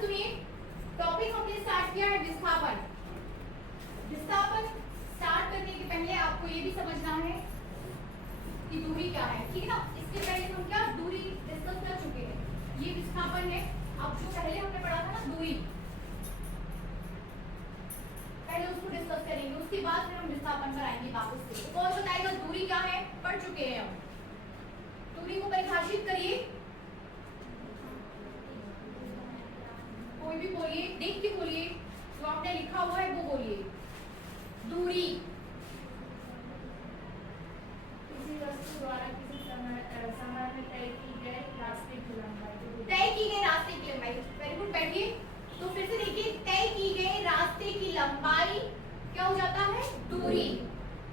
से सुनिए, टॉपिक हमने स्टार्ट किया है विस्थापन। विस्थापन स्टार्ट करने के पहले आपको ये भी समझना है कि दूरी क्या है, ठीक है ना। इसके पहले हम क्या दूरी डिस्कस कर चुके हैं। ये विस्थापन है। अब जो पहले हमने पढ़ा था ना दूरी, पहले उसको डिस्कस करेंगे, उसके बाद फिर हम विस्थापन पर आएंगे वापस से। तो कौन बताएगा दूरी क्या है? पढ़ चुके हैं हम। दूरी को परिभाषित करिए, कोई भी बोलिए, देख के बोलिए, जो आपने लिखा हुआ है वो बोलिए। दूरी किसी वस्तु द्वारा किसी समय में तय की गए रास्ते की लंबाई। तय की गई रास्ते की लंबाई। वेरी गुड, बैठिए। तो फिर से देखिए, तय की गई रास्ते की लंबाई क्या हो जाता है? दूरी।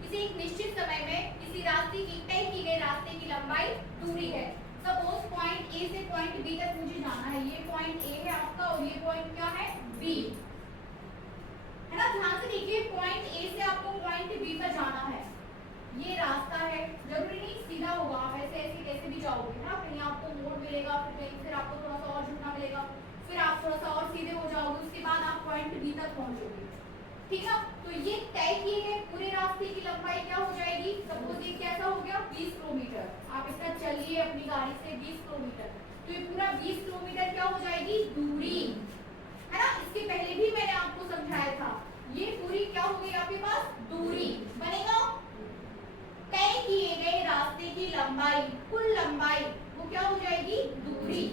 किसी एक निश्चित समय में किसी रास्ते की तय की गई रास्ते की लंबाई दूरी है। सपोज पॉइंट ए से पॉइंट बी तक मुझे जाना है। ये पॉइंट ए है आपका और ये पॉइंट क्या है? बी, है ना। ध्यान से देखिए, पॉइंट ए से आपको पॉइंट बी पर जाना है। ये रास्ता है, जरूरी नहीं सीधा होगा, आप ऐसे ऐसे कैसे भी जाओगे ना। कहीं आपको मोड़ मिलेगा, फिर आपको थोड़ा सा और झुकना मिलेगा, फिर आप थोड़ा सा और सीधे हो जाओगे, उसके बाद आप पॉइंट बी तक पहुंचोगे, ठीक है। तो ये तय किए गए पूरे रास्ते की लंबाई क्या हो जाएगी? सपोज ये कैसा हो गया? 20 किलोमीटर। आप इतना चलिए अपनी गाड़ी से 20 किलोमीटर, तो ये पूरा 20 किलोमीटर क्या हो जाएगी? दूरी, है ना। इसके पहले भी मैंने आपको समझाया था, ये पूरी क्या हो गई आपके पास? दूरी बनेगा। तय किए गए रास्ते की लंबाई, कुल लंबाई, वो क्या हो जाएगी? दूरी।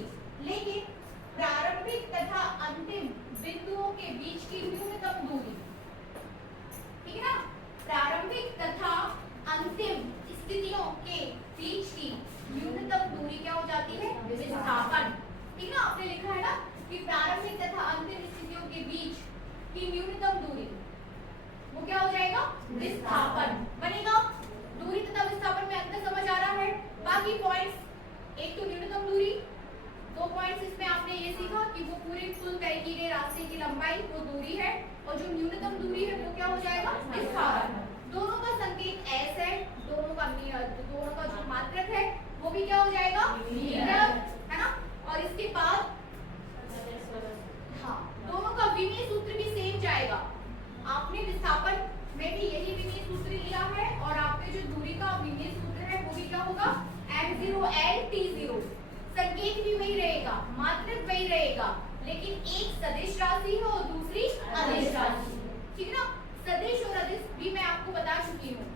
लेकिन प्रारंभिक तथा अंतिम बिंदुओं के बीच की न्यूनतम दूरी, ठीक है ना। प्रारंभिक तथा अंतिम स्थितियों के बीच की न्यूनतम दूरी क्या हो जाती है? विस्थापन, ठीक है ना। आपने लिखा है ना कि प्रारंभिक तथा अंतिम स्थितियों के बीच की न्यूनतम दूरी, वो क्या हो जाएगा? विस्थापन बनेगा। दूरी तथा विस्थापन में अंतर समझ आ रहा है। बाकी पॉइंट्स, एक तो न्यूनतम दूरी, 2 पॉइंट्स इसमें आपने ये सीखा कि वो पूरे कुल तय की गई रास्ते की लंबाई वो दूरी है, और जो न्यूनतम दूरी है वो क्या हो जाएगा? विस्थापन। दोनों का संकेत एस है, दोनों का जो मात्रक है वो भी क्या हो जाएगा? मीटर, है ना। और इसके बाद हाँ, दोनों का विमीय सूत्र भी सेम जाएगा। आपने विस्थापन में भी यही विमीय सूत्र लिया है, और आपके जो दूरी का विमीय सूत्र है वो भी क्या होगा? m0 l t0। संकेत भी वही रहेगा, मात्रक वही रहेगा, लेकिन एक सदिश राशि है और दूसरी अदिश राशि, ठीक है ना। सदिश और अदिश भी मैं आपको बता चुकी हूँ,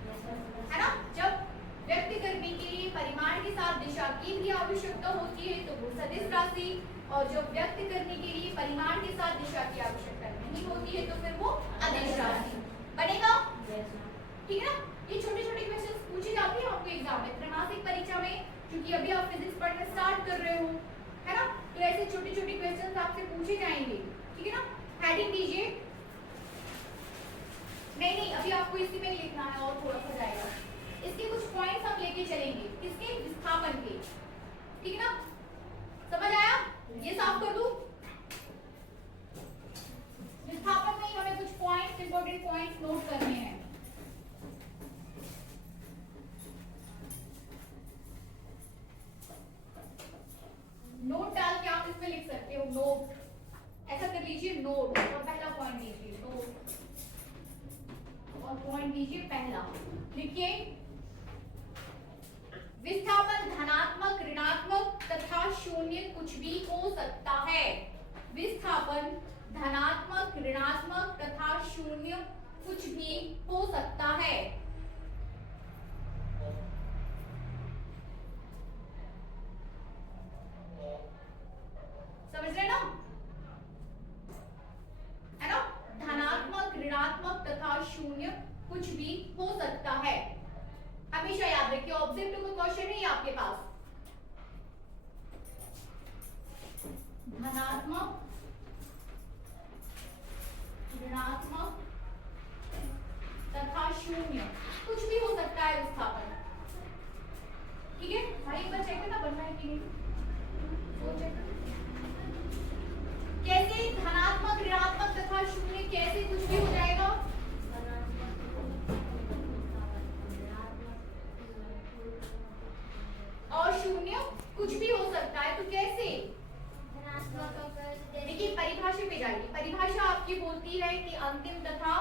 है ना। जब व्यक्त करने के लिए परिमाण के साथ दिशा की भी आवश्यकता होती है तो वो सदिश राशि, और जब व्यक्त करने के लिए परिमाण के साथ दिशा की आवश्यकता नहीं होती है तो फिर वो अदिश राशि बनेगा, ठीक है ना। ये छोटे छोटे क्वेश्चंस पूछे जाते हैं आपको एग्जाम में, त्रैमासिक परीक्षा में, क्योंकि अभी आप फिजिक्स पढ़ना स्टार्ट कर रहे हो, है ना। तो ऐसे छोटे छोटे क्वेश्चंस आपसे पूछे जाएंगे, ठीक है ना। हेडिंग दीजिए। नहीं, अभी आपको इसी में लिखना है और थोड़ा सा जाएगा। इसके कुछ पॉइंट्स हम लेके चलेंगे, किसके? विस्थापन के, ठीक है ना। समझ आया? ये साफ कर दूं। विस्थापन में हमें कुछ पॉइंट्स, इंपॉर्टेंट पॉइंट्स नोट करने हैं। नोट डाल के आप इसमें लिख सकते हो, नोट ऐसा कर लीजिए, नोट, और पहला पॉइंट लीजिए नोट, और पॉइंट लीजिए पहला, लिखिए। विस्थापन धनात्मक, ऋणात्मक तथा शून्य कुछ भी हो सकता है। विस्थापन धनात्मक, ऋणात्मक तथा शून्य कुछ भी हो सकता है। समझ रहे ना? है ना। धनात्मक, ऋणात्मक तथा शून्य कुछ भी हो सकता है। हमेशा याद रखिए, ऑब्जेक्टिव का क्वेश्चन है आपके पास। धनात्मक, ऋणात्मक तथा शून्य कुछ भी हो सकता है विस्थापन, ठीक है। भाई एक बार चेक करना बनना है कि नहीं, वो चेक कैसे धनात्मक, ऋणात्मक तथा शून्य कैसे कुछ भी हो जाएगा? और शून्य कुछ भी हो सकता है, तो कैसे? देखिए ले जाइए। परिभाषा आपकी बोलती है कि अंतिम तथा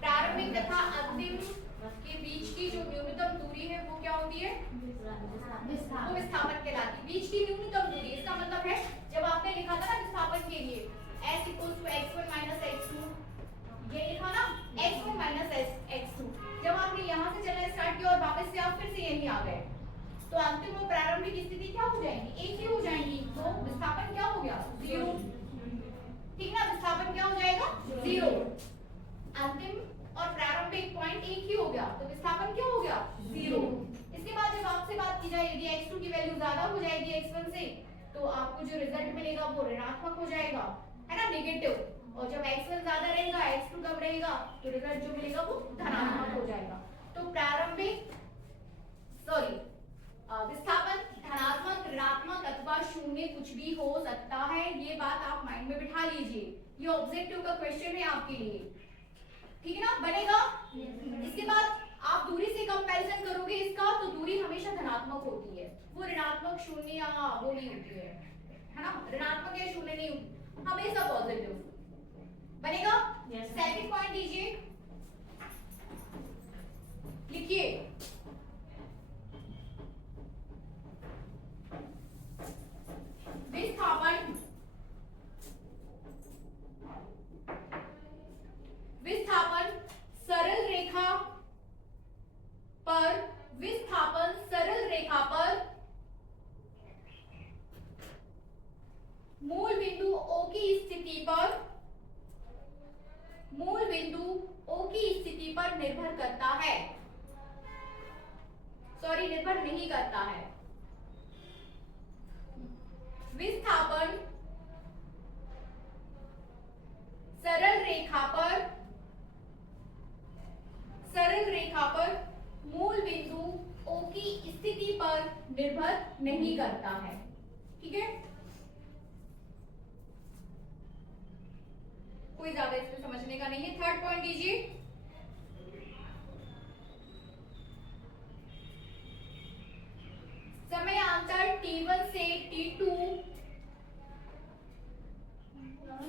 प्रारंभिक तथा अंतिम के बीच की जो न्यूनतम दूरी है वो क्या होती है, वो विस्थापन कहलाती है। बीच की न्यूनतम दूरी, इसका मतलब है जब आपने लिखा था ना विस्थापन के लिए s = x1 - x2, ये लिखा ना x1 - x2, जब आपने यहाँ से चलना स्टार्ट किया और वापस से आप फिर से यहीं आ गए तो अंतिम और प्रारंभिक स्थिति क्या हो जाएंगी, एक ही हो जाएंगी। तो विस्थापन क्या हो गया, 0। ठीक ना, विस्थापन क्या हो जाएगा, 0। अंतिम और प्रारंभिक पॉइंट एक ही हो गया तो विस्थापन क्या हो गया, 0। इसके बाद जब आपसे बात की जाए यदि x2 की वैल्यू ज्यादा हो जाएगी x1 से तो आपको जो रिजल्ट मिलेगा वो ऋणात्मक हो जाएगा, है ना, नेगेटिव। और जब x1 ज्यादा रहेगा x2 कम रहेगा तो रिजल्ट जो मिलेगा वो धनात्मक हो जाएगा। तो प्रारंभिक विस्थापन धनात्मक, ऋणात्मक अथवा शून्य कुछ भी हो सकता है, ये बात आप माइंड में बिठा लीजिए। ये ऑब्जेक्टिव का क्वेश्चन है आपके लिए, ठीक है ना, बनेगा। इसके बाद आप दूरी से कंपैरिजन करोगे इसका तो दूरी हमेशा धनात्मक होती है, वो ऋणात्मक शून्य या वो नहीं होती है ना, ऋणात्मक या शून्य नहीं होती, हमेशा पॉजिटिव बनेगा। सेकंड पॉइंट लीजिए, लिखिए विस्थापन सरल रेखा पर, विस्थापन सरल रेखा पर मूल बिंदु O की स्थिति पर, मूल बिंदु O की स्थिति पर निर्भर करता है, सॉरी निर्भर नहीं करता है। विस्थापन सरल रेखा पर, सरल रेखा पर मूल बिंदु O की स्थिति पर निर्भर नहीं करता है, ठीक है। कोई ज्यादा इसमें समझने का नहीं है। थर्ड पॉइंट लीजिए, समयांतर T1 से T2,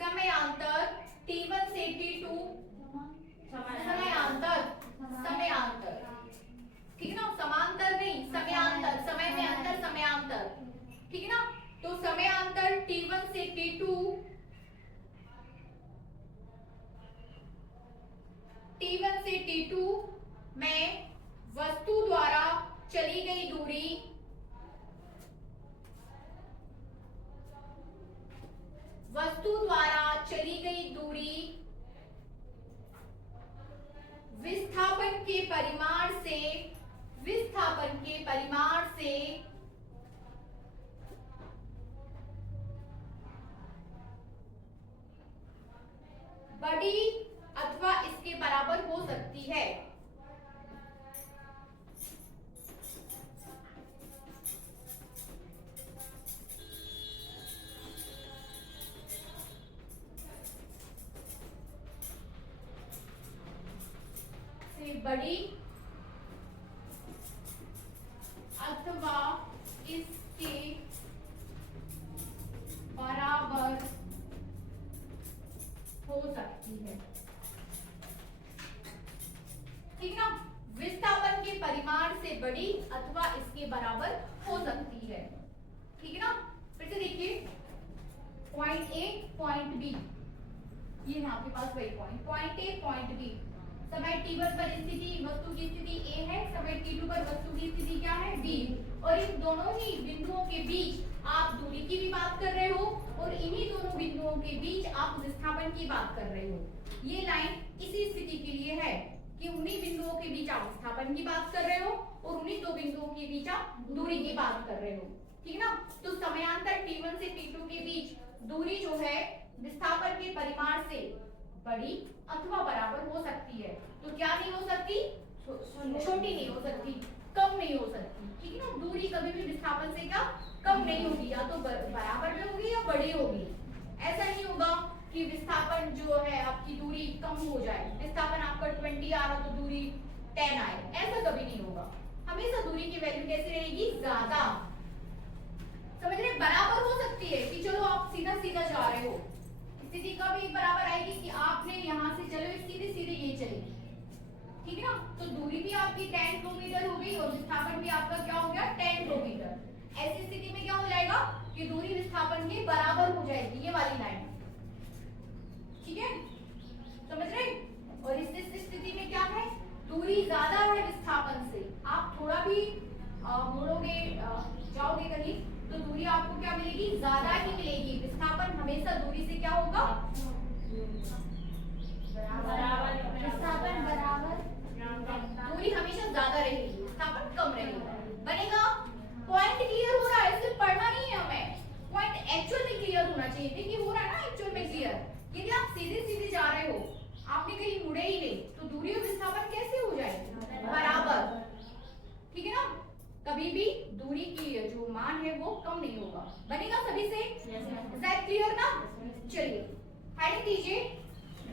समयांतर T1 से T2, समयांतर, समयांतर, ठीक है ना, समांतर नहीं, समयांतर, समय में अंतर, समयांतर, ठीक है ना। तो समयांतर T1 से T2, T1 से T2 में वस्तु द्वारा चली गई दूरी, वस्तु द्वारा चली गई दूरी विस्थापन के परिमाण से, विस्थापन के परिमाण से बड़ी अथवा इसके बराबर हो सकती है। बड़ी अथवा इसके बराबर हो सकती है, ठीक ना। विस्थापन के परिमाण से बड़ी अथवा इसके बराबर हो सकती है, ठीक है ना। फिर से देखिए, पॉइंट ए पॉइंट बी, ये है आपके पास वही point, point A point B. समय t1 पर स्थिति, वस्तु की स्थिति A है, समय t2 पर वस्तु की स्थिति क्या है, B। और इन दोनों ही बिंदुओं के बीच आप दूरी की भी बात कर रहे हो और इन्हीं दोनों बिंदुओं के बीच आप विस्थापन की बात कर रहे हो। ये लाइन इसी स्थिति के लिए है कि उन्हीं बिंदुओं के बीच आप विस्थापन की बात कर रहे हो और उन्हीं दो बिंदुओं के बीच आप दूरी की बात कर रहे हो, ठीक ना। तो समयांतर T1 से T2 के बीच दूरी जो है विस्थापन के परिमाण से बड़ी अथवा बराबर हो सकती है। तो क्या नहीं हो सकती, छोटी नहीं हो सकती, कम नहीं हो सकती, ठीक है ना। दूरी कभी भी विस्थापन से क्या कम नहीं होगी, या तो बराबर में होगी या बड़ी होगी। ऐसा नहीं होगा कि विस्थापन जो है आपकी दूरी कम हो जाए, विस्थापन आपका 20 आ रहा तो दूरी 10 आए, ऐसा कभी नहीं होगा। हमेशा दूरी की वैल्यू कैसी रहेगी, ज्यादा। समझ रहे, बराबर हो सकती है कि चलो आप सीधा सीधा जा रहे हो, स्थिति कब एक बराबर आएगी कि आपने यहाँ से चलो सीधे सीधे ये चलेगी, ठीक है ना। तो दूरी भी आपकी 10 किलोमीटर हो गई और विस्थापन भी आपका क्या हो गया 10 किलोमीटर। ऐसी स्थिति में क्या हो जाएगा कि दूरी विस्थापन के बराबर हो जाएगी, ये वाली लाइन, ठीक है, समझ रहे। और इस स्थिति में क्या है, दूरी ज्यादा है विस्थापन से, आप थोड़ा भी मुड़ोगे जाओगे कहीं तो दूरी आपको क्या मिलेगी, ज्यादा ही मिलेगी। विस्थापन हमेशा दूरी से क्या होगा, विस्थापन बराबर, दूरी हमेशा ज्यादा रहेगी, विस्थापन कम रहेगा, बनेगा। पॉइंट क्लियर हो रहा है, सिर्फ पढ़ना नहीं है हमें, पॉइंट एक्चुअल में क्लियर होना चाहिए। देखिए हो रहा है ना एक्चुअल में क्लियर। यदि आप सीधे सीधे जा रहे हो, आपने कहीं मुड़े ही नहीं, तो दूरी और विस्थापन कैसे हो जाएगा, बराबर, ठीक है ना। कभी भी दूरी की जो मान है वो कम नहीं होगा, बनेगा सभी से, क्लियर ना। चलिए हेडिंग दीजिए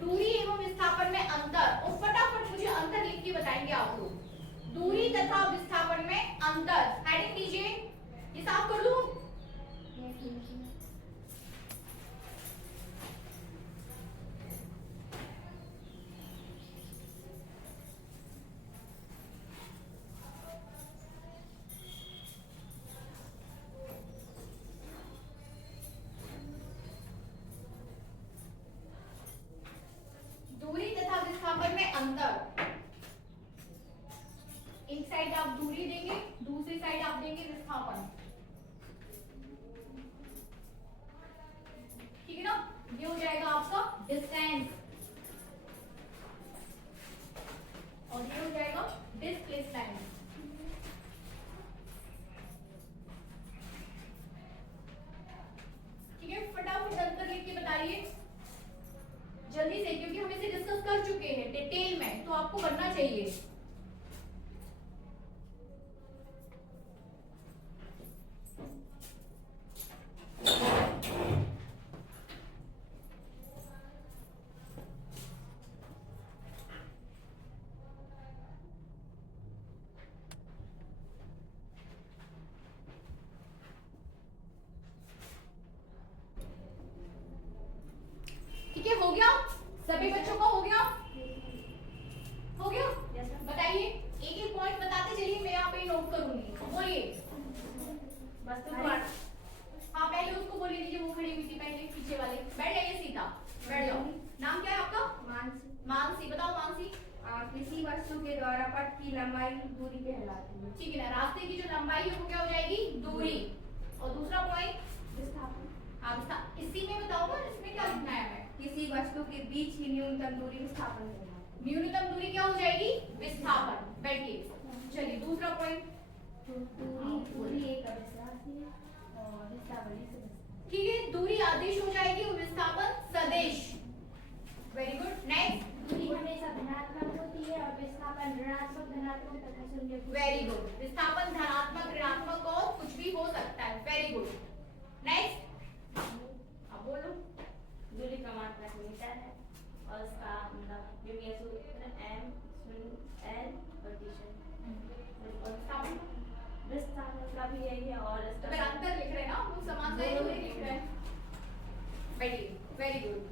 दूरी एवं विस्थापन में अंतर, और फटाफट मुझे अंतर लिख के बताएंगे आप लोग, दूरी तथा विस्थापन में अंतर। हेडिंग दीजिए, ये साफ कर दूं। दूरी तथा विस्थापन में अंतर, एक साइड आप दूरी देंगे, दूसरी साइड आप देंगे विस्थापन, ठीक है ना। ये हो जाएगा आपका डिस्टेंस और ये हो जाएगा डिस्प्लेसमेंट, ठीक है। फटाफट अंतर लिख के बताइए जल्दी से, क्योंकि हम इसे डिस्कस कर चुके हैं डिटेल में, तो आपको करना चाहिए। ठीक है, हो गया, सभी बच्चों का हो गया, हो गया। बताइए, एक एक पॉइंट बताते चलिए, मैं यहाँ पे नोट करूंगी। बोलिए, हाँ पहले उसको बोलिए दीजिए, वो खड़ी हुई थी पहले पीछे वाले, बैठ जाइए सीधा, बैठ जाओ। नाम क्या है आपका, मानसी। मानसी, बताओ मानसी। किसी वस्तु के द्वारा पथ की लंबाई दूरी कहलाती है, ठीक है ना, रास्ते की जो लंबाई है वो क्या हो जाएगी, दूरी। और दूसरा पॉइंट विस्थापन, इसी में बताओ ना, इसमें क्या लिखना है हमें, किसी वस्तु के बीच की न्यूनतम दूरी विस्थापन कहलाती है। न्यूनतम दूरी क्या हो जाएगी, विस्थापन। बैठिए, चलिए दूसरा पॉइंट, दूरी एक अभिश्रासी है और विस्थापन एक सदिश। ठीक है, दूरी आदेश हो जाएगी और विस्थापन सदिश। Very good, next. दूरी हमेशा धनात्मक होती है और विस्थापन ऋणात्मक, धनात्मक तथा शून्य। वेरी गुड, विस्थापन धनात्मक, ऋणात्मक और कुछ भी हो सकता है। Very good, next. अब बोलो। दूरी का मात्रक मीटर है और उसका मतलब विमीय सूत्र m l और विस्थापन का भी यही है और तो फिर अंतर लिख रहे हैं ना हम लोग, समानताएं नहीं लिख रहे हैं। बैठिए, वेरी गुड।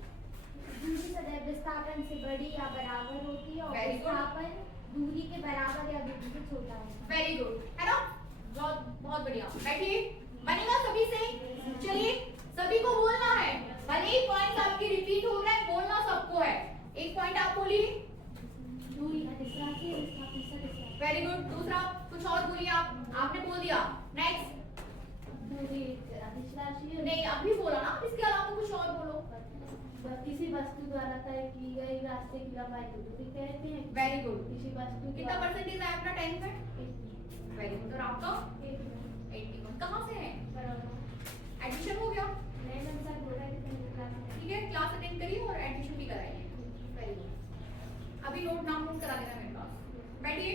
दूरी सदैव विस्थापन से बड़ी या बराबर होती है और Very good. विस्थापन दूरी के बराबर या विपरीत होता है। वेरी गुड, है ना, बहुत बहुत बढ़िया। बैठिए, बनेगा सभी से। चलिए सभी को बोलना है, भले ही पॉइंट आपके रिपीट हो रहे हैं, बोलना सबको है। एक पॉइंट आप बोलिए। दूरी अधिश्रासी है, विस्थापन सदिश है। वेरी गुड, दूसरा कुछ और बोलिए आप, आपने बोल दिया। नेक्स्ट। दूरी अधिश्रासी है, नहीं अभी बोला ना, इसके अलावा कुछ और बोलो। किसी वस्तु द्वारा तय की गई रास्ते की लंबाई को दूरी कहते हैं। Very good. किसी वस्तु कितना परसेंटेज है अपना 10 में? Very good. और आपका 81। कहाँ से है? एडमिशन हो गया? ठीक है, क्लास अटेंड करिए और एडमिशन भी कराइए। Very good. अभी नोट नाम नोट करा देना मेरे पास। बैठिए,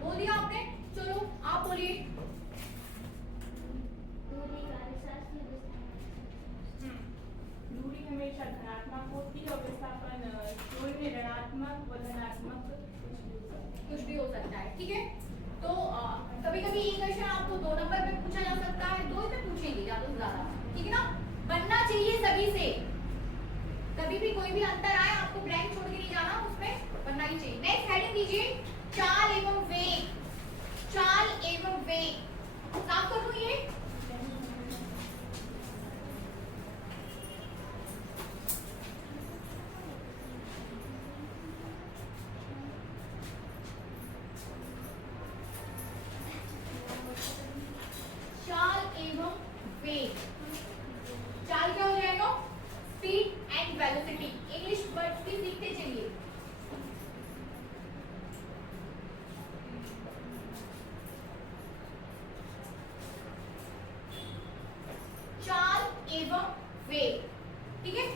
बोल दिया आपने, चलो आप बोलिए। दूरी हमेशा धनात्मक होती है और विस्थापन दूरी में ऋणात्मक व धनात्मक कुछ भी हो सकता है। ठीक है, तो कभी कभी ये क्वेश्चन आपको 2 नंबर में पूछा जा सकता है, 2 में पूछेंगे ज्यादा से ज्यादा। ठीक है ना, बनना चाहिए सभी से। कभी भी कोई भी अंतर आए आपको ब्लैंक छोड़ के नहीं जाना, उसमें बनना ही चाहिए। नेक्स्ट हेडिंग दीजिए चाल एवं वेग। चाल एवं वेग साफ कर दूं ये। चाल एवं वेग, चाल क्या हो जाएगा? Speed and velocity. English words भी सीखते चलिए। चाल एवं वेग, ठीक है।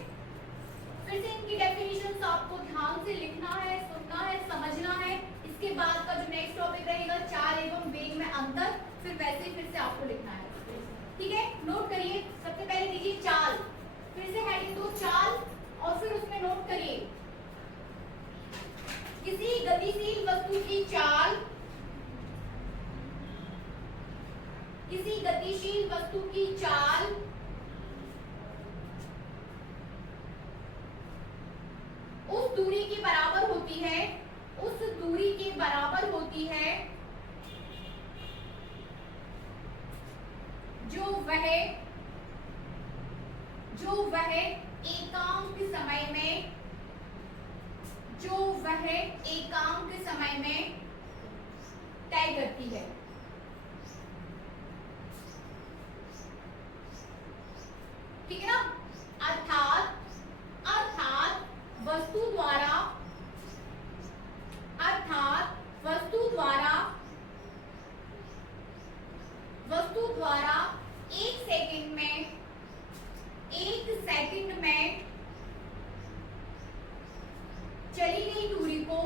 फिर से इनकी डेफिनेशंस आपको ध्यान से लिखना है, सुनना है, समझना है। इसके बाद का जो नेक्स्ट टॉपिक रहेगा चाल एवं वेग में अंतर, फिर वैसे ही फिर से आपको लिखना है, ठीक है। नोट करिए, सबसे पहले दीजिए चाल, फिर से हेडिंग दो चाल, और फिर उसमें नोट करिए किसी गतिशील वस्तु की चाल, किसी गतिशील वस्तु की चाल उस दूरी के बराबर होती है, उस दूरी के बराबर होती है जो वह एकांक समय में, जो वह एकांक समय में तय करती है। ठीक है ना। अर्थात वस्तु द्वारा, एक सेकंड में चली गई दूरी को,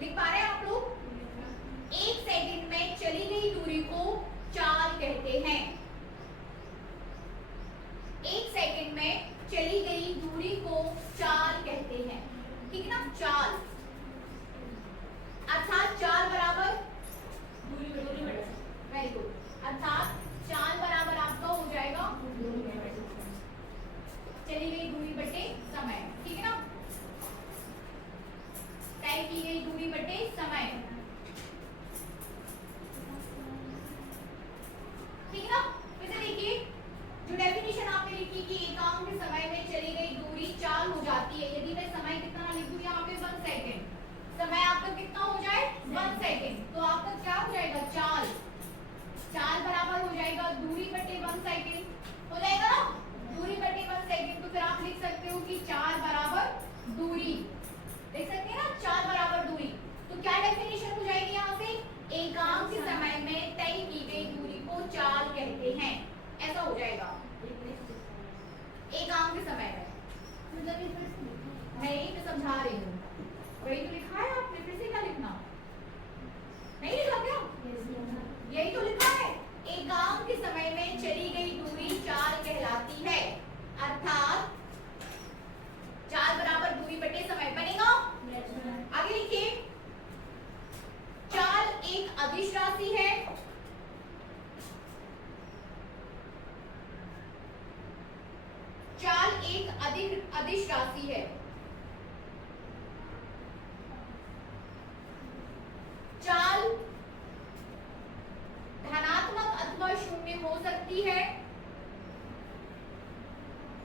लिख पा रहे हैं आप लोग? एक सेकंड में चली गई दूरी को चाल कहते हैं। एक सेकंड में चली गई दूरी को चाल कहते हैं, ठीक है ना। चाल अर्थात चाल बराबर दूरी, वेरी गुड। अर्थात चाल बराबर आपका हो जाएगा चली गई दूरी बटे समय, ठीक है ना। तय की गई दूरी बटे समय, ठीक है ना। फिर से देखिए जो डेफिनेशन आपने लिखी कि एकांक समय में चली गई दूरी चाल हो जाती है। यदि मैं समय कितना लिखूं यहाँ पे 1 सेकेंड, समय आपका कितना हो जाए 1 सेकेंड, तो आपका क्या हो जाएगा चाल। चाल बराबर हो जाएगा दूरी बटे 1 सेकेंड, हो जाएगा ना। दूरी बटे 1 सेकेंड, तो फिर आप लिख सकते हो कि चाल बराबर दूरी, देख सकते हैं ना, चाल बराबर दूरी। तो क्या डेफिनेशन हो जाएगी यहाँ से? एकांक समय में तय की गई दूरी को चाल कहते हैं, ऐसा हो जाएगा। एकांक समय में नहीं, मैं समझा रही हूँ, वही तो लिखा है आपने, फिर से क्या लिखना? नहीं लिखा क्या? यही तो लिखा है, एकांक समय में चली गई दूरी चाल कहलाती है। अर्थात चाल बराबर दूरी बटे समय बनेगा। आगे लिखिए चाल एक अदिश राशि है। चाल एक अदिश राशि है। चाल धनात्मक अथवा शून्य हो सकती है।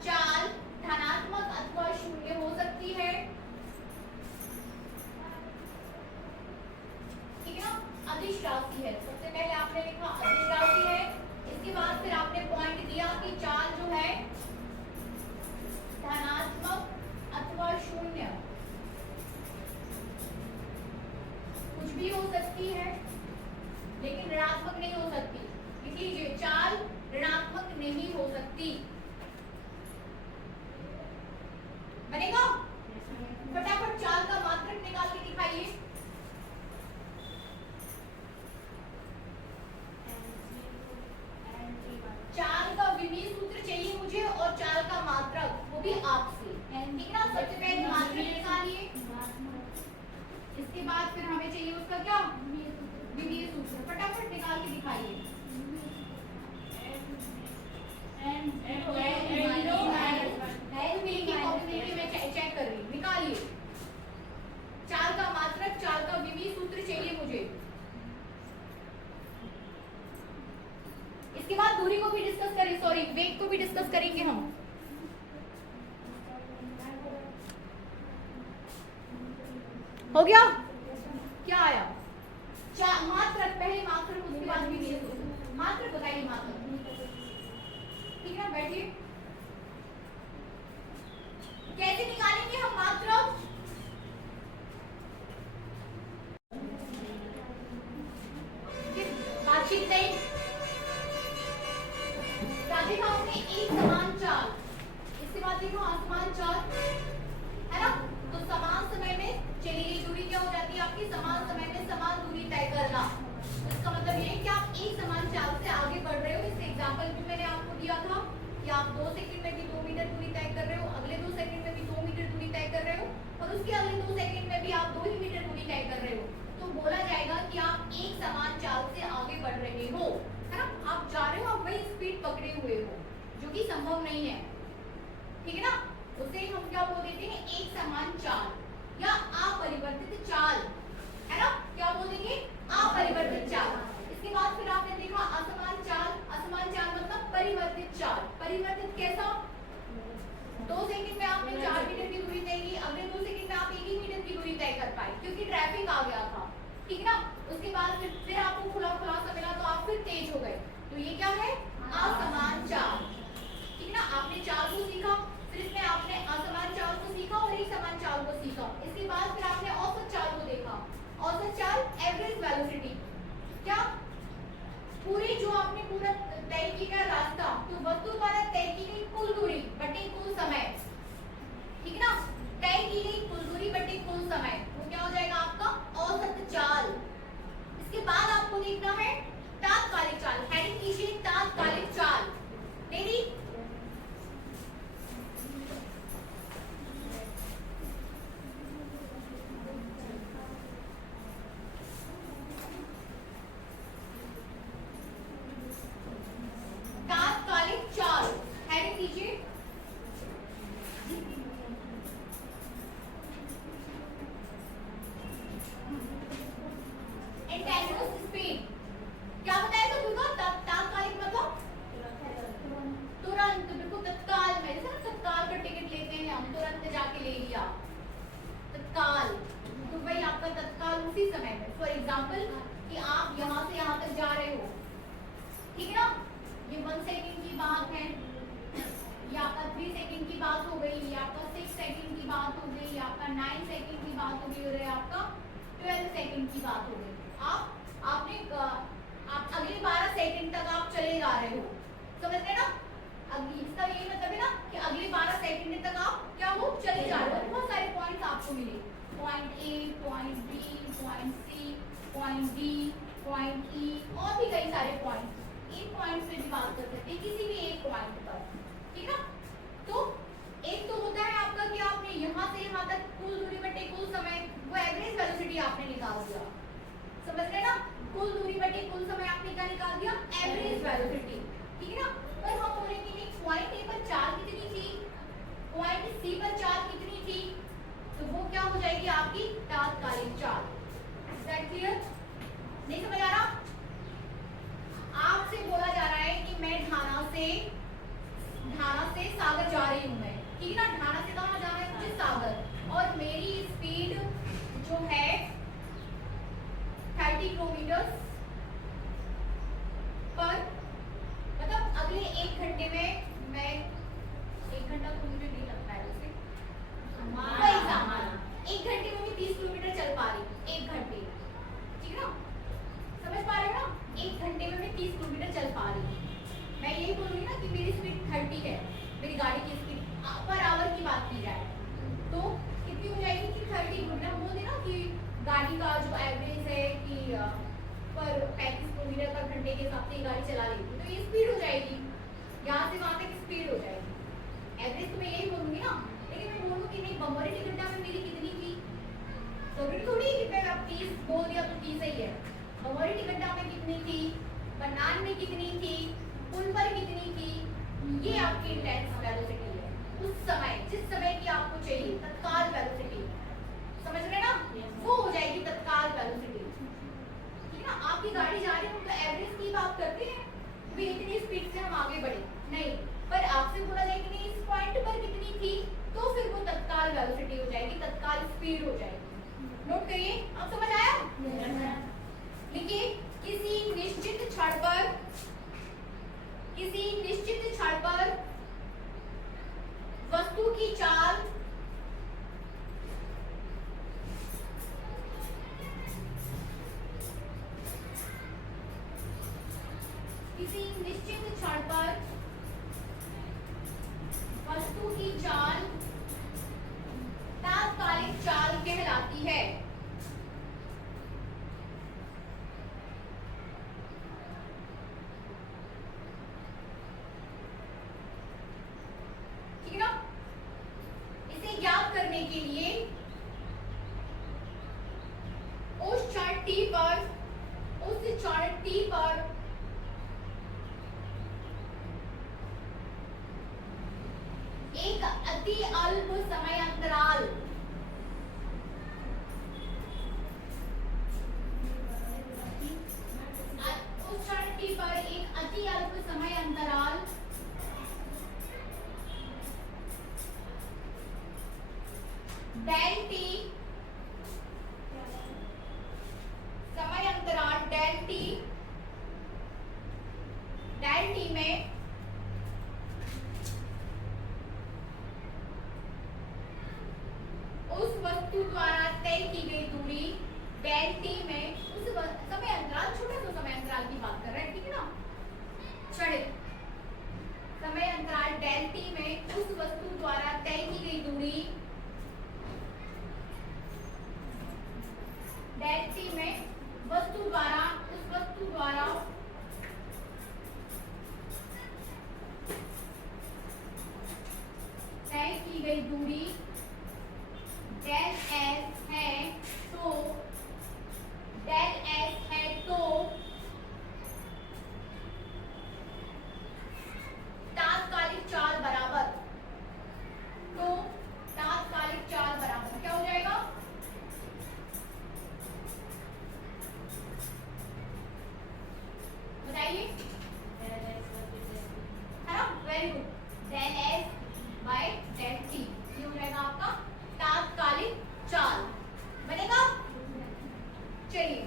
चाल धनात्मक अथवा शून्य हो सकती है, ठीक है ना। अदिश राशि है, सबसे पहले आपने लिखा अदिश राशि है। इसके बाद फिर आपने पॉइंट दिया कि चाल जो है धनात्मक अथवा शून्य कुछ भी हो सकती है, लेकिन ऋणात्मक नहीं हो सकती। लिख लीजिए चाल ऋणात्मक नहीं हो सकती, बनेगा। फटाफट चाल का मात्रक निकाल के दिखाइए। चाल का विमीय सूत्र चाहिए मुझे, और चाल का मात्रक, वो भी आपसे, ठीक है ना। सबसे पहले मात्रक निकालिए, इसके बाद फिर हमें चाहिए उसका क्या? विमीय सूत्र। फटाफट निकाल के दिखाइए। दूरी को भी डिस्कस करें, सॉरी वेग को भी डिस्कस करेंगे हम। हो गया? क्या आया? मात्रक, पहले मात्रक, उसके बाद भी मात्रक बताइए, मात्रक, ठीक है? बैठिए। कैसे निकालेंगे हम मात्रक? बातचीत नहीं, देखो आपने एक समान चाल, इसके बाद देखो असमान चाल, है ना? तो समान समय में चली गई दूरी क्या हो जाती है आपकी? समान समय में समान दूरी तय करना। इसका मतलब ये है कि आप एक समान चाल से आगे बढ़ रहे हो। इससे एग्जांपल भी मैंने आपको दिया था कि आप 2 सेकंड में भी 2 मीटर दूरी तय कर रहे हो, अगले 2 सेकंड में भी 2 मीटर दूरी तय कर रहे हो, और उसके अगले 2 सेकंड में भी आप 2 ही मीटर दूरी तय कर रहे हो। तो बोला जाएगा कि आप एक समान चाल से आगे बढ़ रहे हो, है ना? आप जा रहे हो, आप वही स्पीड पकड़े हुए हो, जो कि संभव नहीं है, ठीक है ना? उसे हम क्या बोल देते हैं? एक समान चाल या अपरिवर्तित चाल, है ना? क्या बोल देंगे? अपरिवर्तित चाल। इसके बाद फिर आपने देखा असमान चाल। असमान चाल मतलब परिवर्तित चाल। परिवर्तित कैसा? 2 सेकंड में आपने 4 मीटर की दूरी तय की, अगले 2 सेकंड में आप 1 मीटर की दूरी तय कर पाए क्योंकि ट्रैफिक आ गया था, ठीक है ना? उसके बाद फिर आपको खुला सा मिला तो आप फिर तेज हो गए, तो ये क्या है? असमान चाल, ठीक है ना? आपने चाल को सीखा, फिर इसमें आपने असमान चाल को सीखा और एक समान चाल को सीखा। इसके बाद फिर आपने औसत चाल को देखा। औसत चाल एवरेज वेलोसिटी, क्या? पूरी जो आपने पूरा तय किया रास्ता, तो वस्तु द्वारा तय की गई कुल दूरी बटे कुल समय, ठीक है ना? तय की गई कुल दूरी बटे कुल समय, वो क्या हो जाएगा आपका? औसत चाल। इसके बाद आपको देखना है तात्कालिक चाल। हेडिंग कीजिए तात्कालिक चाल। मेरी तात्कालिक चाल, हेडिंग कीजिए। इंटेंसिटी स्पीड, क्या बताया था दुर्गा? तात्कालिक मतलब तुरंत, बिल्कुल तत्काल में, जैसे ना तत्काल का टिकट लेते हैं हम, तुरंत जाके ले लिया, तत्काल। तो भाई आपका तत्काल उसी समय में, फॉर एग्जांपल कि आप यहाँ से यहाँ तक जा रहे हो, ठीक है ना? ये 1 सेकंड की बात है, ये आपका 3 सेकंड की बात हो गई, ये आपका 6 सेकंड की बात हो गई, ये आपका 9 सेकंड की बात हो गई, और ये आपका 12 सेकंड की बात हो गई। आप अगले 12 सेकंड तक आप चले जा रहे हो, समझ रहे ना? अब इसका यही मतलब है ना कि अगले 12 सेकंड तक आप क्या हो? चले जा रहे हो। बहुत सारे पॉइंट्स आपको मिले, point A, point B, point C, point D, point E, और भी कई सारे पॉइंट। इन पॉइंट्स पे भी बात कर सकते हैं, किसी भी एक पॉइंट पर, ठीक है? तो एक तो होता है आपका कि आपने यहाँ से यहाँ तक कुल दूरी बटे कुल समय, वो एवरेज वेलोसिटी आपने निकाल दिया, समझ रहे ना? कुल दूरी बटे कुल समय आपने क्या निकाल दिया? एवरेज वेलोसिटी, ठीक है ना? पर हम बोलेंगे कि पॉइंट ए पर चाल कितनी थी, पॉइंट सी पर चाल कितनी थी, तो वो क्या हो जाएगी आपकी? तात्कालिक चाल। Is that clear? नहीं समझ आ रहा? आपसे बोला जा रहा है कि मैं ढाना से सागर जा रही हूँ मैं, ठीक है ना? ढाना से कहाँ जाना है मुझे? सागर, और मेरी स्पीड जो है 30 किलोमीटर पर, मतलब अगले 1 घंटे में मैं, 1 घंटा तो मुझे नहीं लगता है वैसे, एक घंटे में भी 30 किलोमीटर चल पा रही, 1 घंटे, ठीक है ना? समझ पा रहे हो ना? 1 घंटे में मैं 30 किलोमीटर चल पा रही हूँ। मैं यही बोलूंगी ना कि मेरी स्पीड 30 है, मेरी गाड़ी की स्पीड पर आवर की बात की जाए तो कितनी हो जाएगी? कि 30 किलोमीटर। बोल देना कि गाड़ी का जो एवरेज है कि पर 35 किलोमीटर पर घंटे के हिसाब से गाड़ी चला लेगी, तो ये स्पीड हो जाएगी, यहाँ से वहाँ तक स्पीड हो जाएगी। एवरेज तो मैं यही बोलूंगी ना, लेकिन मैं बोलूँ कि नहीं बम्बरी टिकटा में मेरी कितनी थी, जरूरी थोड़ी है कि मैं अब 30 बोल दिया तो 30 ही है। बम्बरी टिकटा में कितनी थी, बनान में कितनी थी, पुल पर कितनी थी, ये आपकी इंटेंस वेलोसिटी है। उस समय, जिस समय की आपको चाहिए, तत्काल वेलोसिटी, समझ रहे ना? वो हो जाएगी तत्काल वेलोसिटी, ठीक है ना? आपकी गाड़ी जा रही है तो एवरेज की बात करते हैं, भी इतनी स्पीड से किसी निश्चित क्षण पर वस्तु की चाल तात्कालिक चाल कहलाती है। ठीक है ना? इसे ज्ञात करने के लिए उस क्षण t पर एक अति अल्प समय अंतराल डेल टी समय अंतराल डेल टी में उस वस्तु द्वारा तय की गई दूरी डेल टी में उस समय अंतराल, छोटा सा समय अंतराल की बात कर रहे हैं, ठीक है ना? क्षणिक समय अंतराल डेल टी में उस वस्तु द्वारा तय की गई दूरी डेल टी में उस वस्तु द्वारा तय की गई दूरी डेल एस है तो तात्कालिक चाल बराबर क्या हो जाएगा? बताइए, है ना? Very good. Del S by del T ये हो जाएगा आपका तात्कालिक चाल बनेगा। चलिए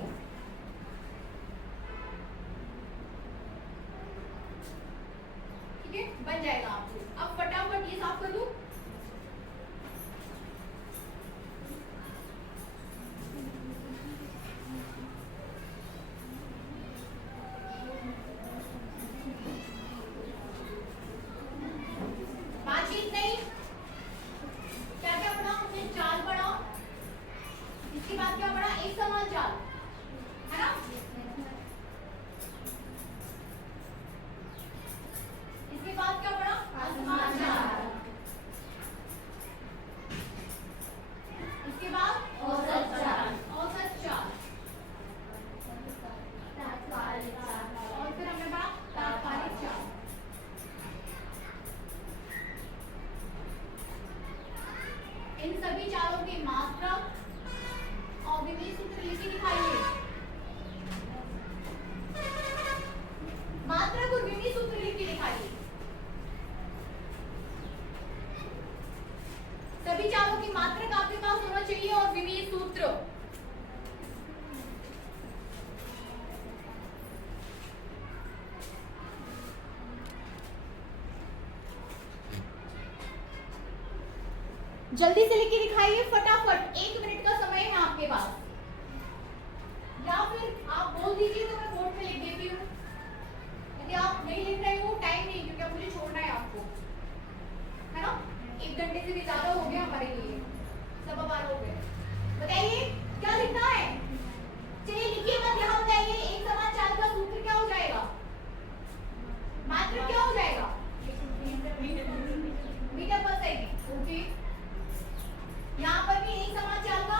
ठीक है, बन जाएगा आपको। अब फटाफट ये साफ कर दूं। बातचीत नहीं, क्या क्या पढ़ा हमने? चाल पढ़ा, इसके बाद क्या पढ़ा? एक समान चाल, है ना? इसके बाद क्या पढ़ा? असमान चाल। इसके बाद औसत चाल। और फिर हमने पढ़ा तात्कालिक चाल। इन सभी चालों की मात्रा और विमीय सूत्र लिखी दिखाइए। मात्रक और विमीय सूत्र लिख के दिखाइए। सभी चालों की मात्रक आपके पास होना चाहिए और विमीय सूत्र। जल्दी से लिख के दिखाइए फटाफट, 1 मिनट का समय है आपके पास, या फिर आप बोल दीजिए तो मैं बोर्ड पे लिख देती हूँ। यदि आप नहीं लिख रहे हो, टाइम नहीं, क्योंकि अब मुझे छोड़ना है आपको, है ना? 1 घंटे से भी ज्यादा हो गया हमारे लिए, 12:15 हो गए। बताइए क्या लिखना है? चलिए लिखिए मत, यहाँ बताइए। एक समान चाल का सूत्र क्या हो जाएगा? मात्रक क्या हो जाएगा? मीटर पर सेकंड। ओके, यहाँ पर भी एक समान चाल का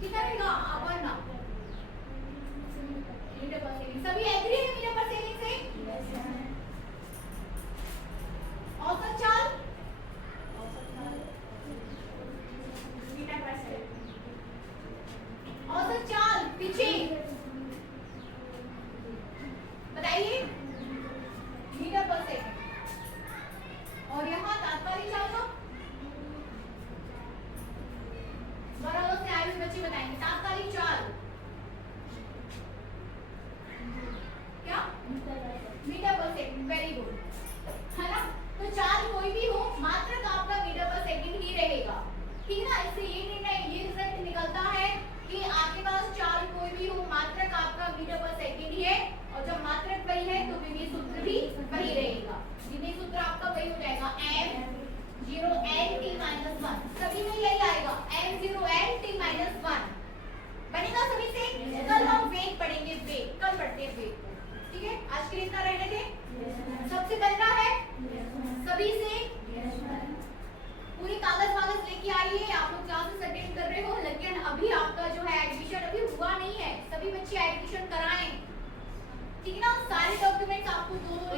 कितना रहेगा? अपन ना मीटर पर सेकंड। सभी एग्री है मीटर पर सेकंड से? औसत चाल मीटर पर सेकंड। औसत चाल पीछे बताइए, मीटर पर सेकंड। और यहाँ तात्कालिक चाल का बराबर से आए हुए बच्चे बताएंगे। तात्कालिक चाल क्या? मीटर पर सेकंड। वेरी गुड, है ना? तो चाल कोई भी हो, मात्रक आपका मीटर पर सेकंड ही रहेगा, ठीक है ना? इससे ये निर्णय, ये रिजल्ट निकलता है कि आपके पास सभी से पूरी कागज वागज लेके आइए। आप लोग क्लासेस अटेंड कर रहे हो, लेकिन अभी आपका जो है एडमिशन अभी हुआ नहीं है। सभी बच्चे एडमिशन कराएं, ठीक है ना। सारे डॉक्यूमेंट्स आपको दो